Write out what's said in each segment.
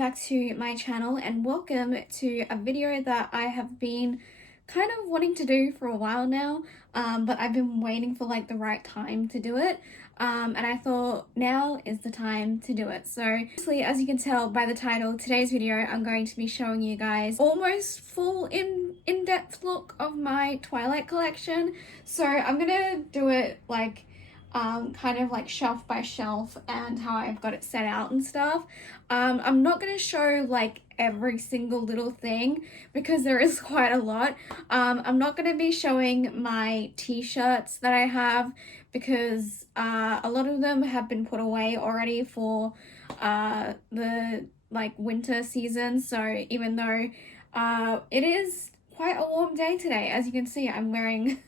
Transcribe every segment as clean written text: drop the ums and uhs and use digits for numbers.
back to my channel and welcome to a video that I have been kind of wanting to do for a while now, but I've been waiting for like the right time to do it, and I thought now is the time to do it. So obviously, as you can tell by the title, today's video I'm going to be showing you guys almost full in-depth look of my Twilight collection. So I'm gonna do it like kind of like shelf by shelf and how I've got it set out and stuff. I'm not going to show like every single little thing because there is quite a lot. I'm not going to be showing my t-shirts that I have because a lot of them have been put away already for the like winter season. So even though it is quite a warm day today, as you can see, I'm wearing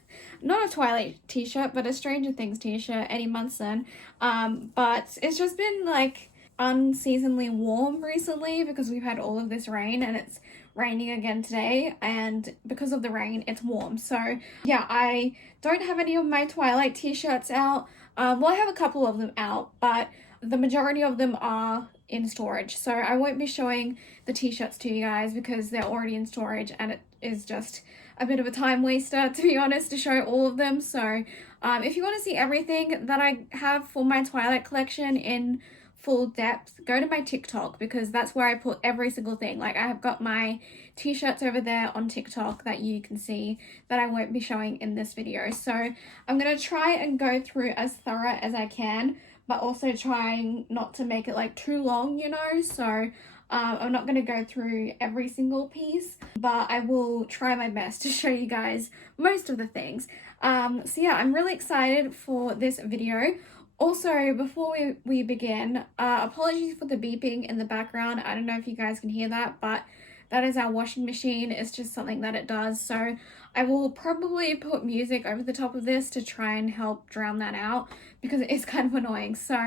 not a Twilight t-shirt, but a Stranger Things t-shirt, Eddie Munson. But it's just been like unseasonably warm recently because we've had all of this rain and it's raining again today, and because of the rain it's warm. So yeah, I don't have any of my Twilight t-shirts out. Well, I have a couple of them out, but the majority of them are in storage, so I won't be showing the t-shirts to you guys because they're already in storage and it is just a bit of a time waster, to be honest, to show all of them. So if you want to see everything that I have for my Twilight collection in full depth, go to my TikTok because that's where I put every single thing. Like, I have got my t-shirts over there on TikTok that you can see that I won't be showing in this video. So I'm going to try and go through as thorough as I can, but also trying not to make it like too long, you know. So I'm not going to go through every single piece, but I will try my best to show you guys most of the things. So yeah, I'm really excited for this video. Also, before we begin, apologies for the beeping in the background. I don't know if you guys can hear that, but that is our washing machine. It's just something that it does. So I will probably put music over the top of this to try and help drown that out because it is kind of annoying. So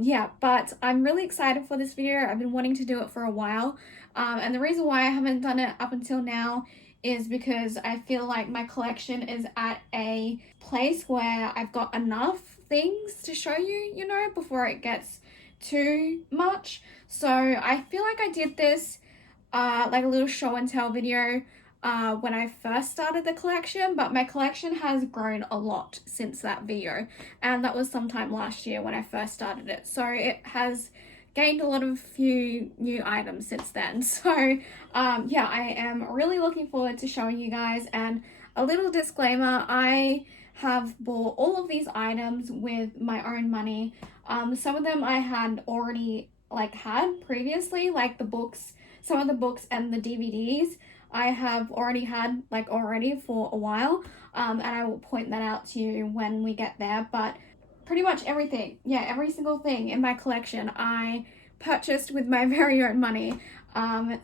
yeah, but I'm really excited for this video. I've been wanting to do it for a while. And the reason why I haven't done it up until now is because I feel like my collection is at a place where I've got enough things to show you, you know, before it gets too much. So I feel like I did this like a little show and tell video when I first started the collection, but my collection has grown a lot since that video, and that was sometime last year when I first started it. So it has gained a lot of few new items since then. So yeah, I am really looking forward to showing you guys. And a little disclaimer, I have bought all of these items with my own money. Some of them I had already had previously, like the books, some of the books and the DVDs I have already had already for a while, and I will point that out to you when we get there. But pretty much everything, yeah, every single thing in my collection I purchased with my very own money.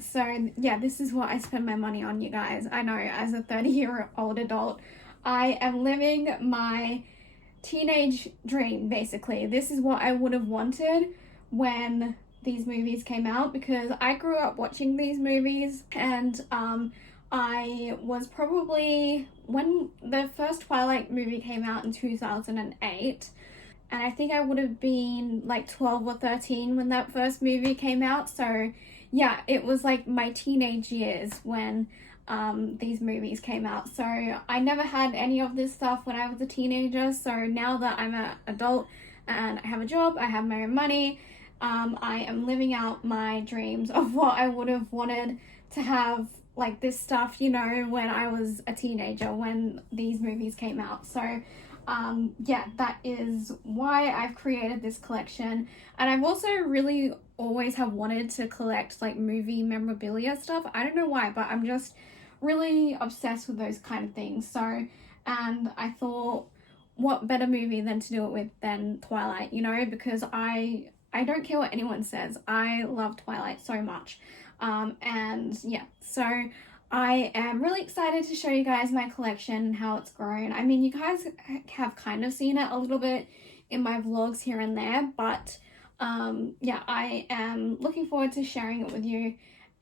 So yeah, this is what I spend my money on, you guys. I know, as a 30-year-old adult, I am living my teenage dream, basically. This is what I would have wanted when these movies came out, because I grew up watching these movies, and I was probably, when the first Twilight movie came out in 2008, and I think I would have been like 12 or 13 when that first movie came out. So yeah, it was like my teenage years when these movies came out. So I never had any of this stuff when I was a teenager. So now that I'm an adult and I have a job, I have my own money, I am living out my dreams of what I would have wanted to have, like this stuff, you know, when I was a teenager, when these movies came out. So yeah, that is why I've created this collection. And I've also really always have wanted to collect like movie memorabilia stuff. I don't know why, but I'm just really obsessed with those kind of things. So, and I thought, what better movie than to do it with than Twilight, you know, because I don't care what anyone says, I love Twilight so much. And yeah, so I am really excited to show you guys my collection and how it's grown. I mean, you guys have kind of seen it a little bit in my vlogs here and there, but yeah, I am looking forward to sharing it with you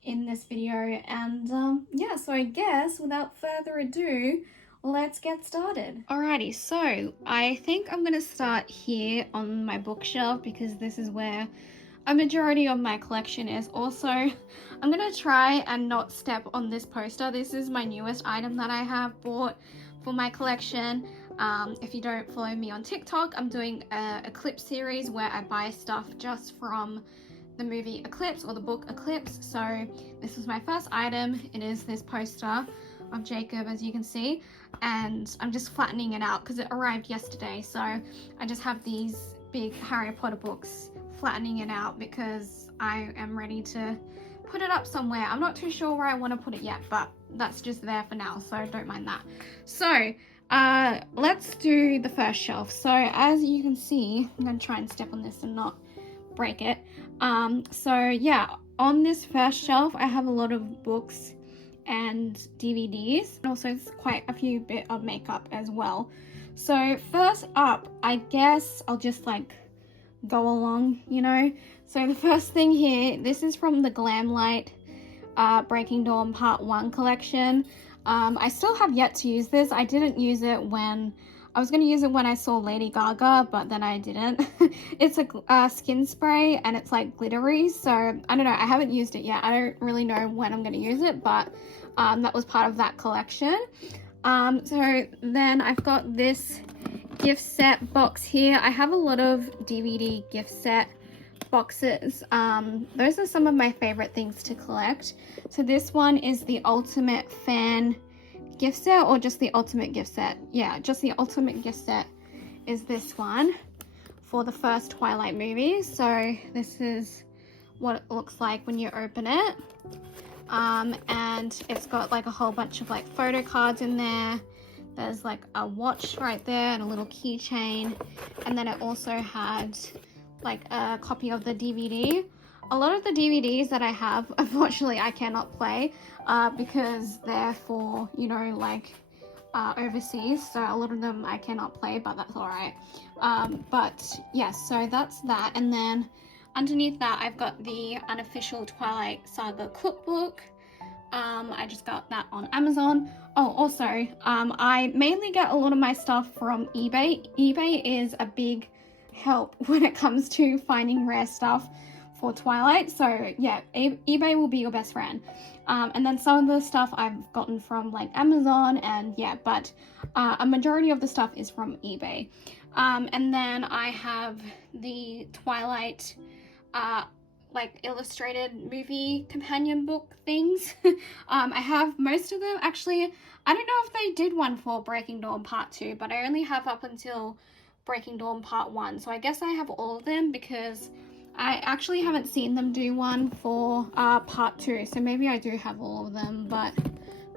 in this video. And yeah, so I guess without further ado, let's get started. Alrighty, so I think I'm gonna start here on my bookshelf because this is where a majority of my collection is. Also, I'm gonna try and not step on this poster. This is my newest item that I have bought for my collection. If you don't follow me on TikTok, I'm doing a Eclipse series where I buy stuff just from the movie Eclipse or the book Eclipse. So this was my first item. It is this poster of Jacob, as you can see, and I'm just flattening it out because it arrived yesterday. So I just have these big Harry Potter books, flattening it out because I am ready to put it up somewhere. I'm not too sure where I want to put it yet, but that's just there for now, so don't mind that. So let's do the first shelf. So as you can see, I'm going to try and step on this and not break it. So yeah, on this first shelf I have a lot of books and DVDs, and also quite a few bit of makeup as well. So first up, I guess I'll just like go along, you know. So the first thing here, this is from the Glamlight Breaking Dawn Part 1 collection. I still have yet to use this. I didn't use it when I was going to use it when I saw Lady Gaga, but then I didn't. It's a skin spray and it's like glittery, so I don't know, I haven't used it yet. I don't really know when I'm going to use it, but that was part of that collection. So then I've got this gift set box here. I have a lot of DVD gift set boxes. Those are some of my favorite things to collect. So this one is the Ultimate Fan gift set, or just the Ultimate gift set. Yeah, just the Ultimate gift set is this one for the first Twilight movie. So this is what it looks like when you open it. And it's got like a whole bunch of like photo cards in there. There's like a watch right there and a little keychain, and then it also had like a copy of the DVD. A lot of the DVDs that I have, unfortunately, I cannot play because they're for, you know, like overseas. So a lot of them I cannot play, but that's all right. But yeah, so that's that. And then underneath that, I've got the unofficial Twilight Saga cookbook. I just got that on Amazon. Oh, also, I mainly get a lot of my stuff from eBay. eBay is a big help when it comes to finding rare stuff for Twilight. So yeah, eBay will be your best friend. And then some of the stuff I've gotten from like Amazon, and yeah, but a majority of the stuff is from eBay. And then I have the Twilight like illustrated movie companion book things. I have most of them. Actually, I don't know if they did one for Breaking Dawn Part 2, but I only have up until Breaking Dawn Part 1. So I guess I have all of them because I actually haven't seen them do one for Part 2. So maybe I do have all of them, but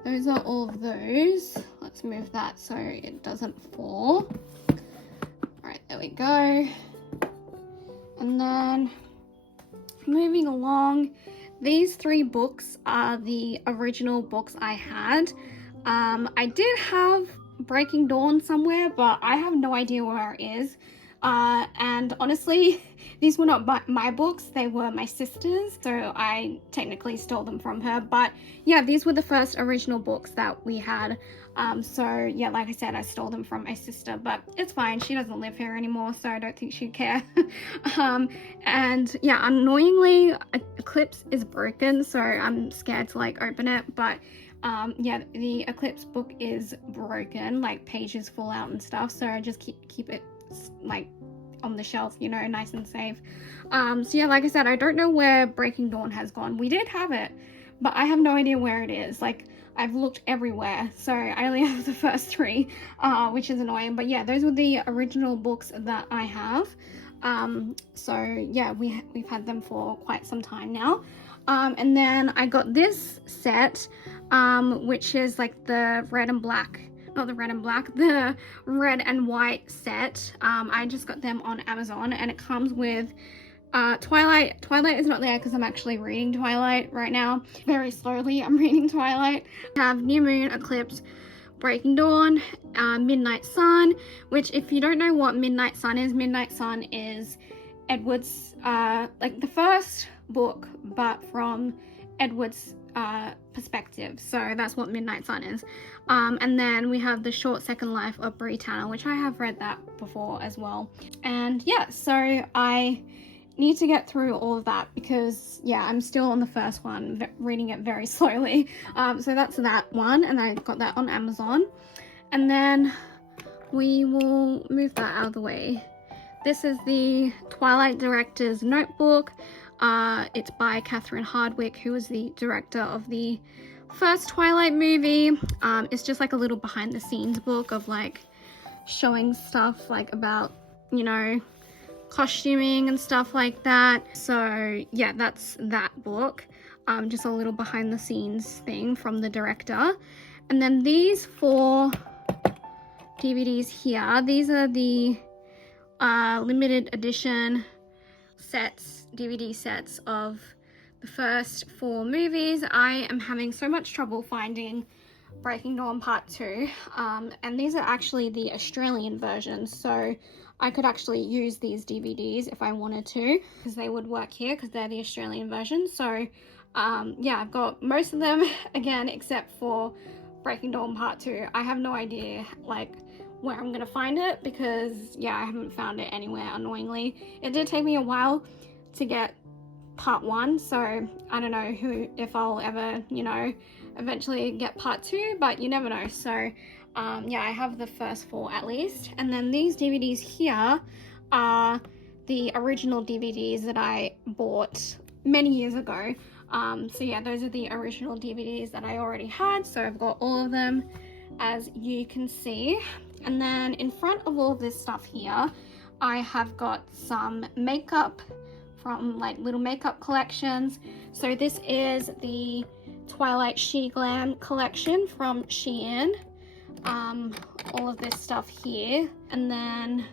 those are all of those. Let's move that so it doesn't fall. All right, there we go. And then moving along, these 3 books are the original books I had. I did have Breaking Dawn somewhere, but I have no idea where it is. And honestly, these were not my books, they were my sister's, so I technically stole them from her. But yeah, these were the first original books that we had. So yeah, like I said, I stole them from my sister, but it's fine, she doesn't live here anymore, so I don't think she'd care. And yeah, annoyingly, Eclipse is broken, so I'm scared to like open it. But yeah, the Eclipse book is broken, like pages fall out and stuff, so I just keep it like on the shelf, you know, nice and safe. So yeah, like I said, I don't know where Breaking Dawn has gone. We did have it, but I have no idea where it is. Like, I've looked everywhere, so I only have the first 3, which is annoying. But yeah, those were the original books that I have. So yeah, we've had them for quite some time now. And then I got this set, which is like the red and black, not the red and black, the red and white set. I just got them on Amazon, and it comes with Twilight. Twilight is not there because I'm actually reading Twilight right now. Very slowly I'm reading Twilight. I have New Moon, Eclipse, Breaking Dawn, Midnight Sun, which if you don't know what Midnight Sun is Edward's, like the first book, but from Edward's perspective. So that's what Midnight Sun is. And then we have The Short Second Life of Britannia, which I have read that before as well. And yeah, so I need to get through all of that because, yeah, I'm still on the first one, reading it very slowly. So that's that one, and I got that on Amazon. And then we will move that out of the way. This is the Twilight director's notebook. It's by Catherine Hardwicke, who was the director of the first Twilight movie. It's just like a little behind the scenes book of like showing stuff like about, you know, costuming and stuff like that. So yeah, that's that book. Just a little behind the scenes thing from the director. And then these 4 DVDs here, these are the limited edition sets, DVD sets of the first 4 movies. I am having so much trouble finding Breaking Dawn Part 2, and these are actually the Australian versions, so I could actually use these DVDs if I wanted to, because they would work here because they're the Australian version. So yeah, I've got most of them again except for Breaking Dawn Part 2. I have no idea like where I'm gonna find it because, yeah, I haven't found it anywhere, annoyingly. It did take me a while to get Part 1, so I don't know if I'll ever, you know, eventually get Part 2, but you never know. So yeah, I have the first 4 at least. And then these DVDs here are the original DVDs that I bought many years ago. So yeah, those are the original DVDs that I already had, so I've got all of them, as you can see. And then in front of all of this stuff here, I have got some makeup from like little makeup collections. So this is the Twilight She Glam collection from Shein. All of this stuff here, and then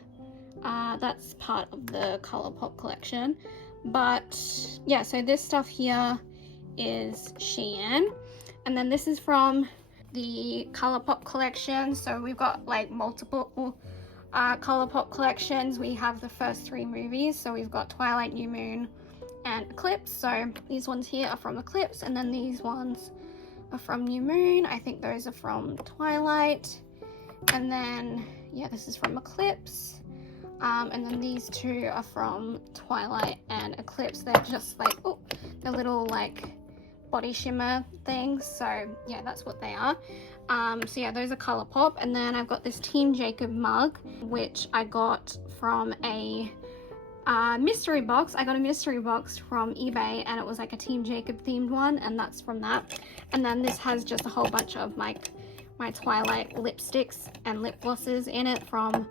that's part of the Colourpop collection. But yeah, so this stuff here is Shein, and then this is from the Colourpop collection. So we've got like multiple Colourpop collections. We have the first 3 movies, so we've got Twilight, New Moon, and Eclipse. So these ones here are from Eclipse, and then these ones are from New Moon. I think those are from Twilight, and then yeah, this is from Eclipse. And then these 2 are from Twilight and Eclipse. They're just like, oh, they're little like body shimmer things. So yeah, that's what they are. So yeah, those are Colourpop. And then I've got this Team Jacob mug, which I got from a mystery box. I got a mystery box from eBay, and it was like a Team Jacob themed one, and that's from that. And then this has just a whole bunch of like my Twilight lipsticks and lip glosses in it from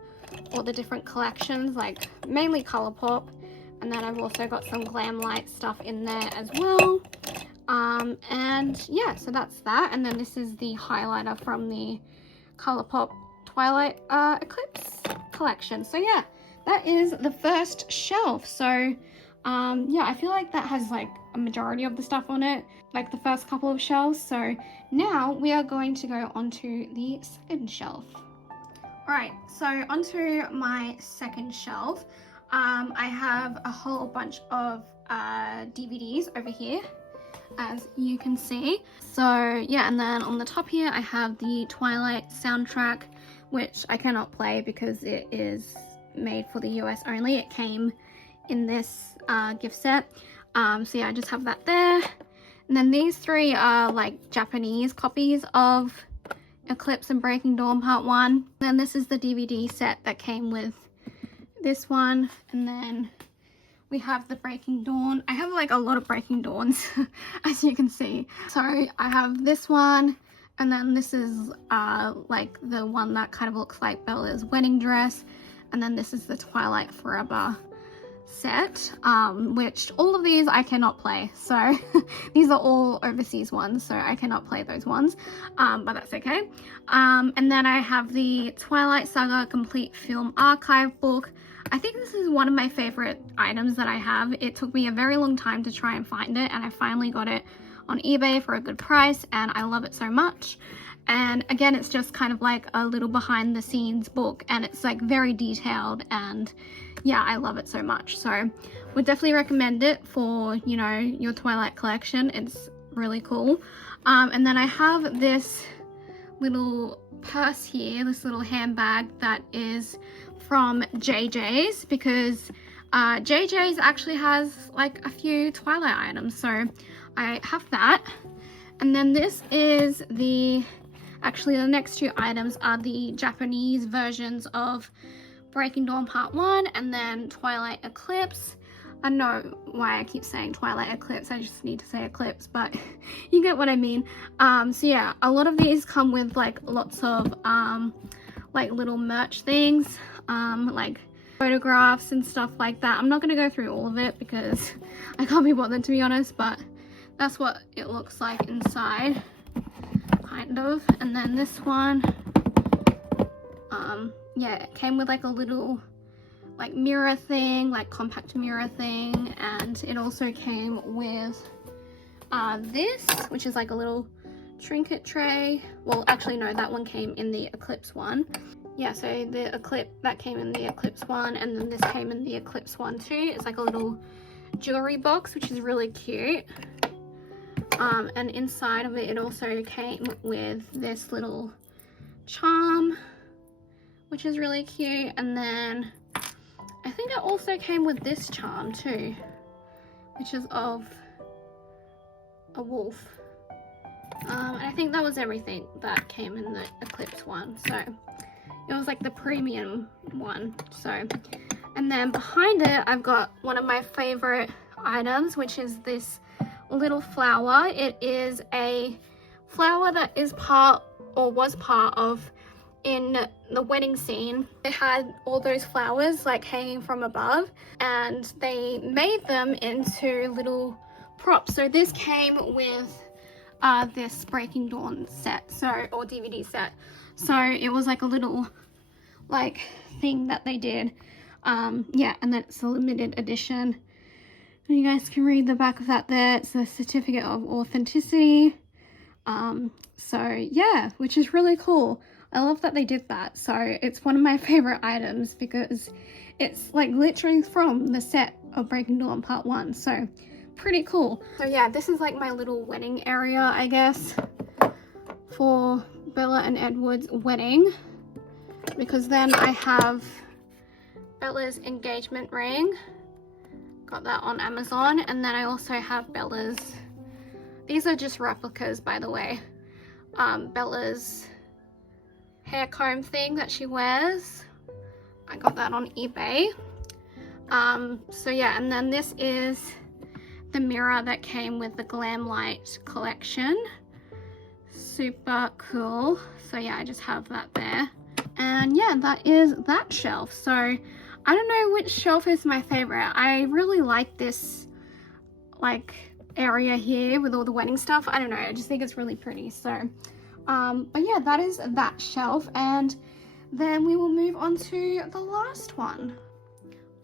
all the different collections, like mainly Colourpop. And then I've also got some Glam Light stuff in there as well. And yeah, so that's that. And then this is the highlighter from the Colourpop Twilight Eclipse collection. So yeah, that is the first shelf. So yeah, I feel like that has like a majority of the stuff on it, like the first couple of shelves. So now we are going to go onto the second shelf. Alright, so onto my second shelf. I have a whole bunch of DVDs over here, as you can see. So yeah, and then on the top here I have the Twilight soundtrack, which I cannot play because it is made for the US only. It came in this gift set. So yeah, I just have that there. And then these 3 are like Japanese copies of Eclipse and Breaking Dawn Part 1. Then this is the DVD set that came with this one. And then we have the Breaking Dawn. I have like a lot of Breaking Dawns, as you can see. So I have this one, and then this is like the one that kind of looks like Bella's wedding dress. And then this is the Twilight Forever set, which all of these I cannot play. So these are all overseas ones, so I cannot play those ones, but that's okay. And then I have the Twilight Saga Complete Film Archive book. I think this is one of my favorite items that I have. It took me a very long time to try and find it, and I finally got it on eBay for a good price, and I love it so much. And again, it's just kind of like a little behind the scenes book, and it's like very detailed, and yeah, I love it so much. So would definitely recommend it for, you know, your Twilight collection. It's really cool. And then I have this little purse here, this little handbag that is from JJ's, because JJ's actually has like a few Twilight items, so I have that. And then this is actually the next two items are the Japanese versions of Breaking Dawn Part 1 and then Twilight Eclipse. I don't know why I keep saying Twilight Eclipse, I just need to say Eclipse, but you get what I mean. So yeah, a lot of these come with like lots of like little merch things, like photographs and stuff like that. I'm not going to go through all of it because I can't be bothered, to be honest, but that's what it looks like inside, kind of. And then this one, yeah, it came with like a little like mirror thing, like compact mirror thing, and it also came with this, which is like a little trinket tray. Well, actually no, that one came in the Eclipse one. Yeah, so the Eclipse, that came in the Eclipse one, and then this came in the Eclipse one too. It's like a little jewelry box, which is really cute. And inside of it, it also came with this little charm, which is really cute. And then I think it also came with this charm too, which is of a wolf. And I think that was everything that came in the Eclipse one. So it was like the premium one. So, and then behind it, I've got one of my favorite items, which is this little flower. It is a flower that is part, or was part of, in the wedding scene. They had all those flowers like hanging from above, and they made them into little props. So this came with this Breaking Dawn set, so, or DVD set. So it was like a little like thing that they did. Yeah, and then it's a limited edition. And you guys can read the back of that there. It's a certificate of authenticity. So yeah, which is really cool. I love that they did that. So it's one of my favorite items because it's like literally from the set of Breaking Dawn Part 1. So pretty cool. So yeah, this is like my little wedding area, I guess, for Bella and Edward's wedding, because then I have Bella's engagement ring. Got that on Amazon. And then I also have Bella's, these are just replicas, by the way, Bella's hair comb thing that she wears. I got that on eBay. So yeah, and then this is the mirror that came with the Glam Light collection. Super cool. So yeah, I just have that there. And yeah, that is that shelf. So I don't know which shelf is my favorite. I really like this like area here with all the wedding stuff. I don't know, I just think it's really pretty. So but yeah, that is that shelf, and then we will move on to the last one.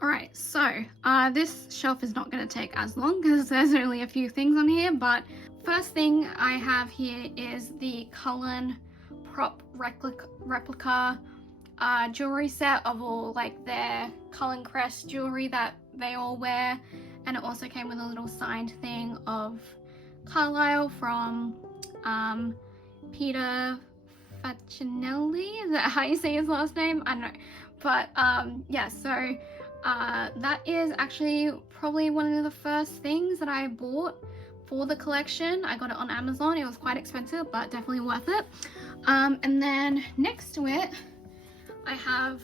All right, so this shelf is not going to take as long because there's only a few things on here, but first thing I have here is the Cullen prop replica jewelry set of all like their Cullen crest jewelry that they all wear, and it also came with a little signed thing of Carlisle from Peter Facinelli. Is that how you say his last name? I don't know, but yeah, so that is actually probably one of the first things that I bought for the collection. I got it on Amazon. It was quite expensive, but definitely worth it. And then next to it, I have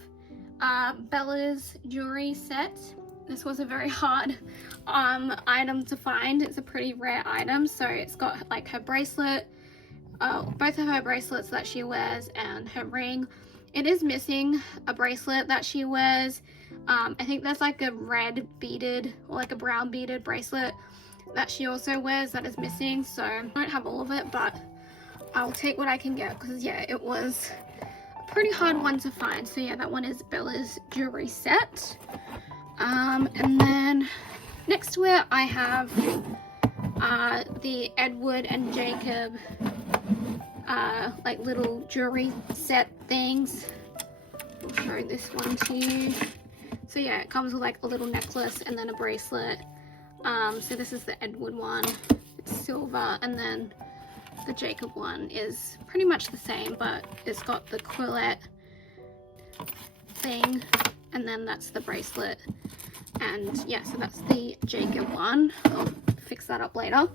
Bella's jewelry set. This was a very hard item to find. It's a pretty rare item. So it's got like her bracelet, both of her bracelets that she wears, and her ring. It is missing a bracelet that she wears. I think there's like a red beaded or like a brown beaded bracelet that she also wears that is missing. So I don't have all of it, but I'll take what I can get because yeah, it was a pretty hard one to find. So yeah, that one is Bella's jewelry set. And then next to it I have the Edward and Jacob like little jewelry set things. I'll show this one to you. So yeah, it comes with like a little necklace and then a bracelet. So this is the Edward one, it's silver, and then the Jacob one is pretty much the same, but it's got the quillet thing, and then that's the bracelet. And yeah, so that's the Jacob one. I'll fix that up later.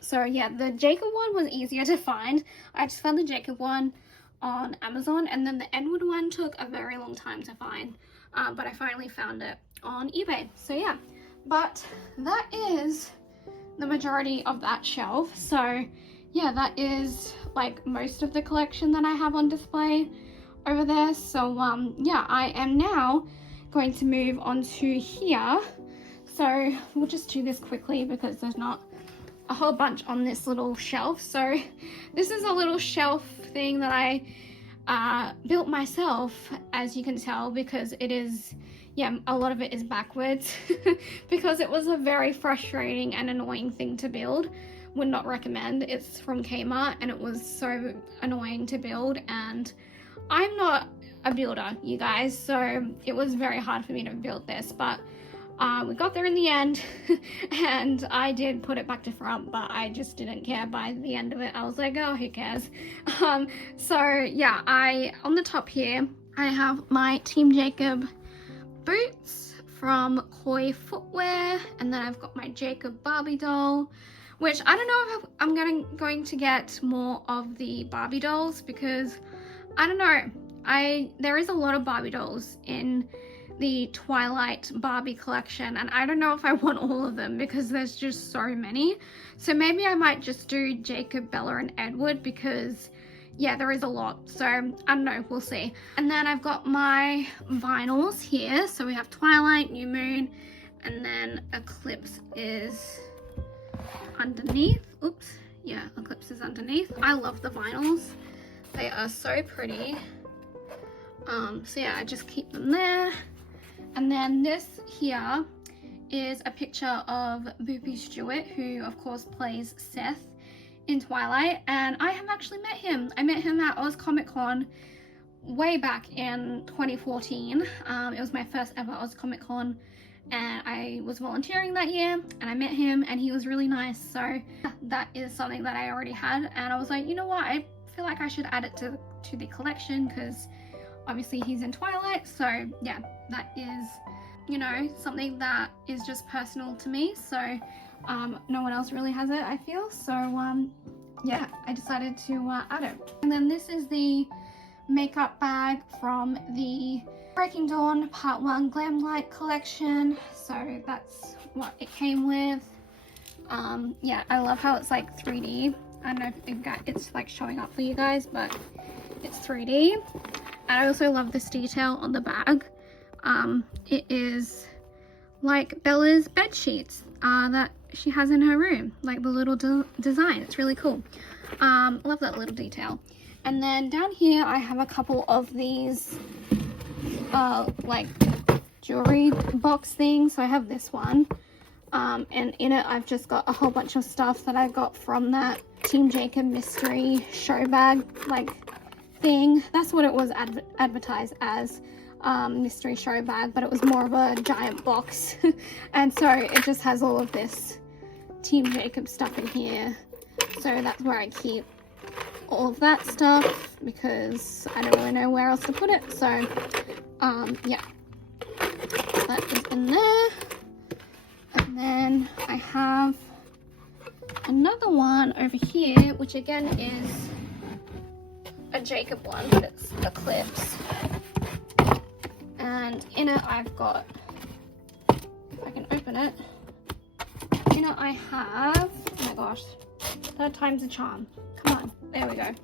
So yeah, the Jacob one was easier to find. I just found the Jacob one on Amazon, and then the Edward one took a very long time to find, but I finally found it on eBay. So yeah, but that is the majority of that shelf. So yeah, that is like most of the collection that I have on display over there. So yeah, I am now going to move on to here. So we'll just do this quickly because there's not a whole bunch on this little shelf. So this is a little shelf thing that I built myself, as you can tell, because it is, yeah, a lot of it is backwards because it was a very frustrating and annoying thing to build. Would not recommend. It's from Kmart and it was so annoying to build, and I'm not a builder, you guys, so it was very hard for me to build this, but we got there in the end and I did put it back to front, but I just didn't care. By the end of it I was like, oh, who cares. So yeah, on the top here I have my Team Jacob boots from Koi Footwear, and then I've got my Jacob Barbie doll, which I don't know if I'm going to get more of the Barbie dolls, because I don't know, there is a lot of Barbie dolls in the Twilight Barbie collection, and I don't know if I want all of them because there's just so many. So maybe I might just do Jacob, Bella, and Edward, because yeah, there is a lot. So I don't know, we'll see. And then I've got my vinyls here. So we have Twilight, New Moon, and then Eclipse is underneath. Oops, yeah, Eclipse is underneath. I love the vinyls. They are so pretty. So yeah, I just keep them there. And then this here is a picture of Boopy Stewart, who of course plays Seth in Twilight, and I have actually met him. I met him at Oz Comic Con way back in 2014. It was my first ever Oz Comic Con, and I was volunteering that year, and I met him and he was really nice. So that is something that I already had, and I was like, you know what, I feel like I should add it to the collection because obviously he's in Twilight. So yeah, that is, you know, something that is just personal to me. So no one else really has it, I feel. So yeah, I decided to add it. And then this is the makeup bag from the Breaking Dawn Part 1 Glam Light collection. So that's what it came with. Yeah, I love how it's like 3D. I don't know if it's like showing up for you guys, but it's 3D. And I also love this detail on the bag. It is like Bella's bed sheets that she has in her room, like the little design. It's really cool. Love that little detail. And then down here I have a couple of these like jewelry box things. So I have this one, and in it I've just got a whole bunch of stuff that I got from that Team Jacob mystery show bag like thing. That's what it was advertised as, mystery show bag, but it was more of a giant box. And so it just has all of this Team Jacob stuff in here. So that's where I keep all of that stuff because I don't really know where else to put it. So yeah, that is in there. And then I have another one over here, which again is a Jacob one, but it's Eclipse. And in it I've got, if I can open it, in it I have, oh my gosh, third time's a charm. Come on, there we go.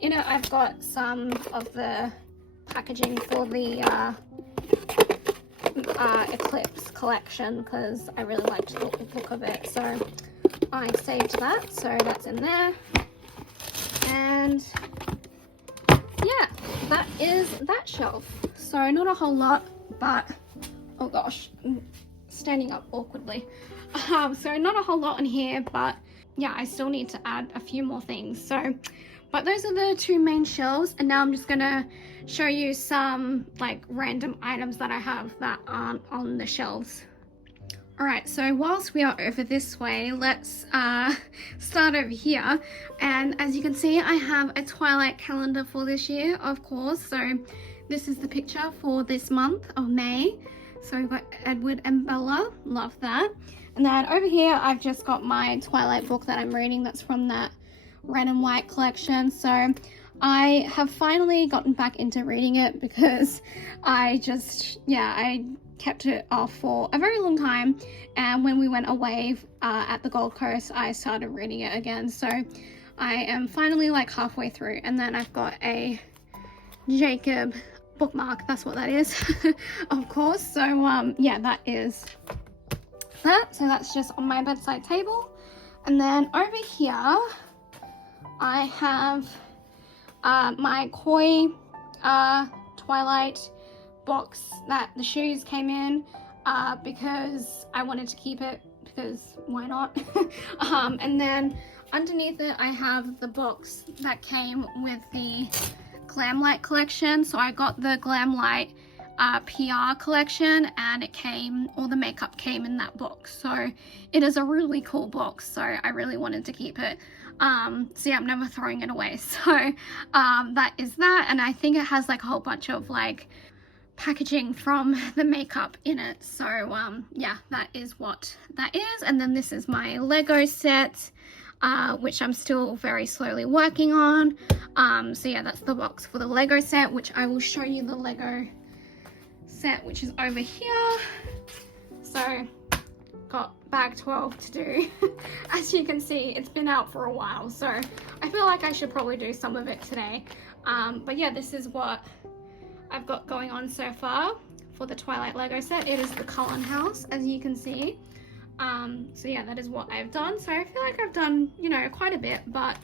In it I've got some of the packaging for the Eclipse collection because I really liked the look of it. So I saved that, so that's in there. And yeah, that is that shelf. So not a whole lot, but oh gosh, I'm standing up awkwardly. So not a whole lot in here, but yeah, I still need to add a few more things. So, but those are the two main shelves, and now I'm just gonna show you some like random items that I have that aren't on the shelves. Alright, so whilst we are over this way, let's start over here. And as you can see, I have a Twilight calendar for this year, of course. So this is the picture for this month of May. So we've got Edward and Bella, love that. And then over here I've just got my Twilight book that I'm reading, that's from that Red and White collection. So I have finally gotten back into reading it because I kept it off for a very long time, and when we went away at the Gold Coast I started reading it again. So I am finally like halfway through, and then I've got a Jacob bookmark, that's what that is. Of course. So yeah, that is that. So that's just on my bedside table. And then over here I have my Koi Twilight box that the shoes came in because I wanted to keep it, because why not? And then underneath it I have the box that came with the Glamlight collection. So I got the Glamlight PR collection, and it came, all the makeup came in that box. So it is a really cool box, so I really wanted to keep it. So yeah, I'm never throwing it away. So that is that, and I think it has like a whole bunch of like packaging from the makeup in it. So yeah, that is what that is. And then this is my Lego set, which I'm still very slowly working on. So yeah, that's the box for the Lego set, which I will show you the Lego set, which is over here. So got bag 12 to do. As you can see, it's been out for a while, so I feel like I should probably do some of it today. But yeah, this is what I've got going on so far for the Twilight Lego set. It is the Cullen house, as you can see. So yeah, that is what I've done. So I feel like I've done, you know, quite a bit, but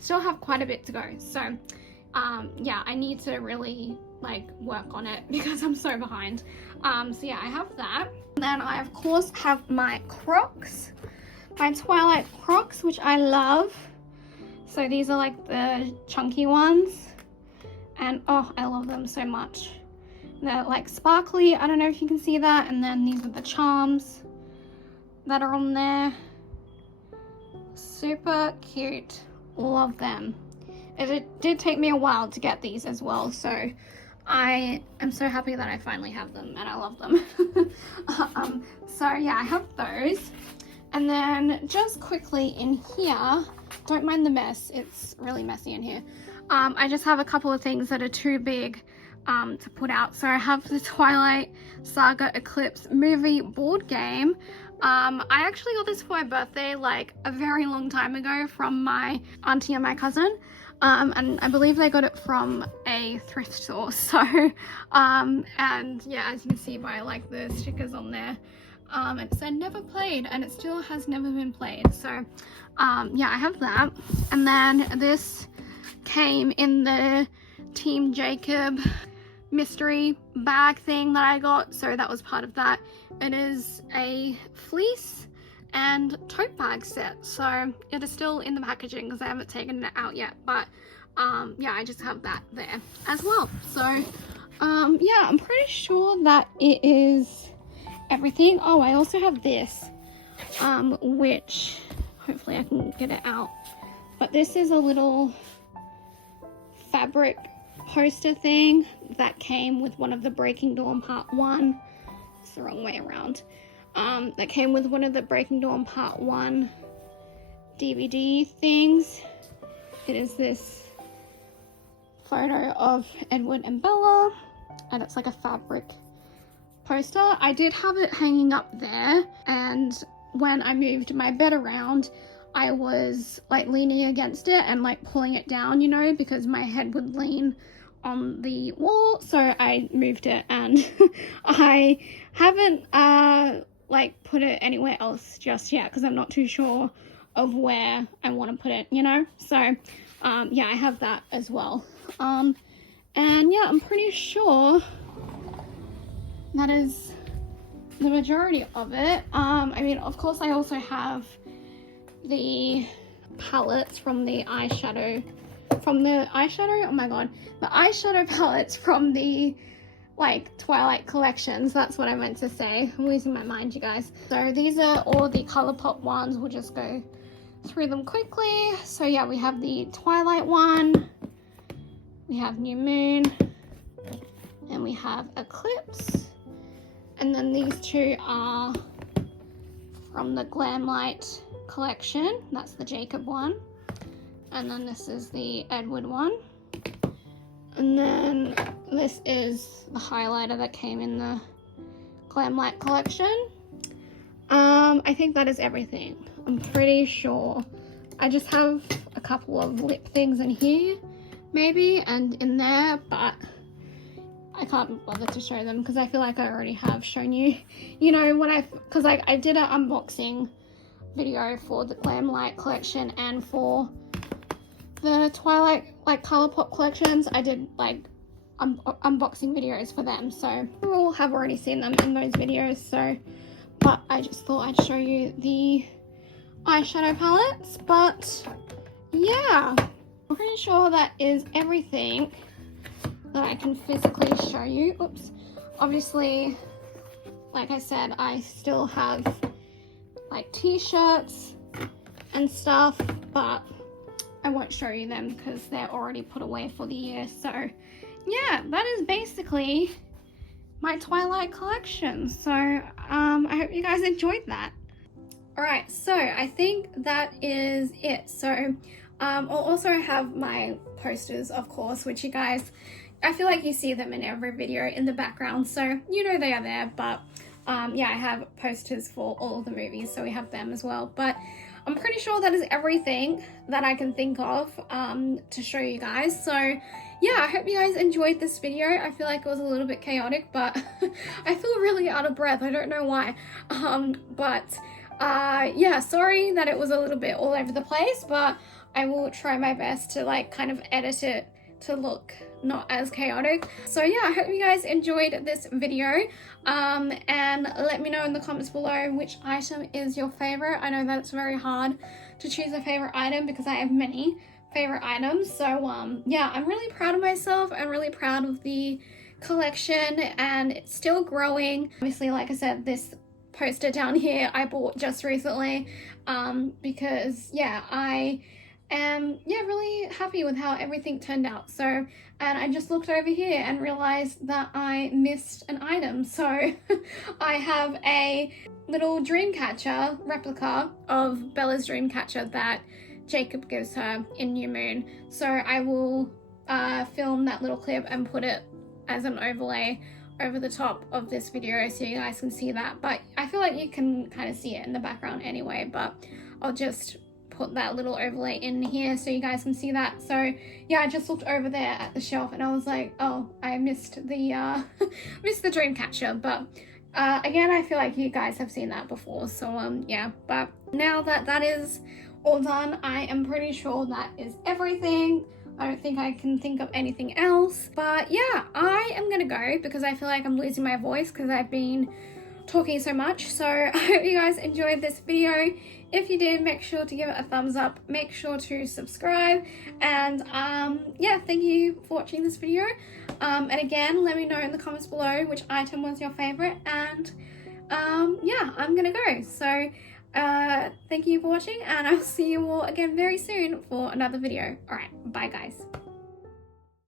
still have quite a bit to go. So yeah, I need to really like work on it because I'm so behind. So yeah, I have that. Then I of course have my Crocs, my Twilight Crocs, which I love. So these are like the chunky ones, and oh, I love them so much. They're like sparkly, I don't know if you can see that. And then these are the charms that are on there. Super cute, love them. It did take me a while to get these as well, so I am so happy that I finally have them, and I love them. So yeah, I have those. And then just quickly in here, don't mind the mess, it's really messy in here. I just have a couple of things that are too big to put out. So I have the Twilight Saga Eclipse movie board game. I actually got this for my birthday like a very long time ago from my auntie and my cousin. And I believe they got it from a thrift store. So and yeah, as you can see by like the stickers on there, it said never played, and it still has never been played. So yeah, I have that. And then this came in the Team Jacob mystery bag thing that I got, so that was part of that. It is a fleece and tote bag set, so it is still in the packaging because I haven't taken it out yet, but yeah, I just have that there as well. So yeah, I'm pretty sure that it is everything. Oh, I also have this which hopefully I can get it out, but this is a little fabric poster thing that came with one of the Breaking Dawn Part 1. It's the wrong way around. That came with one of the Breaking Dawn Part 1 DVD things. It is this photo of Edward and Bella, and it's like a fabric poster. I did have it hanging up there, and when I moved my bed around, I was like leaning against it and like pulling it down, you know, because my head would lean on the wall. So I moved it, and I haven't like put it anywhere else just yet because I'm not too sure of where I want to put it, you know. So yeah, I have that as well. And yeah, I'm pretty sure that is the majority of it. I mean, of course I also have the palettes from the eyeshadow, oh my god, the eyeshadow palettes from the like Twilight collections. That's what I meant to say. I'm losing my mind, you guys. So these are all the ColourPop ones. We'll just go through them quickly. So yeah, we have the Twilight one, we have New Moon, and we have Eclipse, And then these two are from the Glamlight collection. That's the Jacob one. And then this is the Edward one. And then this is the highlighter that came in the Glamlight collection. I think that is everything. I'm pretty sure. I just have a couple of lip things in here, maybe, and in there, but I can't bother to show them because I feel like I already have shown you. You know, when because I did an unboxing video for the Glamlight collection and for the Twilight like Colourpop collections. I did like unboxing videos for them, so you all have already seen them in those videos. So, but I just thought I'd show you the eyeshadow palettes. But yeah, I'm pretty sure that is everything that I can physically show you. Oops. Obviously, like I said, I still have like t-shirts and stuff, but I won't show you them because they're already put away for the year. So yeah, that is basically my Twilight collection. So I hope you guys enjoyed that. Alright, so I think that is it. So I'll also have my posters, of course, which you guys, I feel like you see them in every video in the background, so you know they are there. But yeah, I have posters for all of the movies, so we have them as well. But I'm pretty sure that is everything that I can think of to show you guys. So yeah, I hope you guys enjoyed this video. I feel like it was a little bit chaotic, but I feel really out of breath. I don't know why. Yeah, sorry that it was a little bit all over the place, but I will try my best to like kind of edit it to look not as chaotic. So yeah, I hope you guys enjoyed this video, and let me know in the comments below which item is your favorite. I know that's very hard to choose a favorite item because I have many favorite items. So yeah, I'm really proud of myself. I'm really proud of the collection, and it's still growing. Obviously, like I said, this poster down here I bought just recently because yeah, I am really happy with how everything turned out. So, and I just looked over here and realized that I missed an item. So I have a little dream catcher replica of Bella's dream catcher that Jacob gives her in New Moon. So I will film that little clip and put it as an overlay over the top of this video so you guys can see that. But I feel like you can kind of see it in the background anyway, but I'll just put that little overlay in here so you guys can see that. So yeah, I just looked over there at the shelf and I was like, oh, I missed the missed the dream catcher. But again, I feel like you guys have seen that before. So yeah, but now that that is all done, I am pretty sure that is everything. I don't think I can think of anything else. But yeah, I am gonna go because I feel like I'm losing my voice because I've been talking so much. So I hope you guys enjoyed this video. If you did, make sure to give it a thumbs up, make sure to subscribe, and yeah, thank you for watching this video. And again, let me know in the comments below which item was your favorite, and yeah, I'm gonna go. So thank you for watching, and I'll see you all again very soon for another video. All right, bye guys.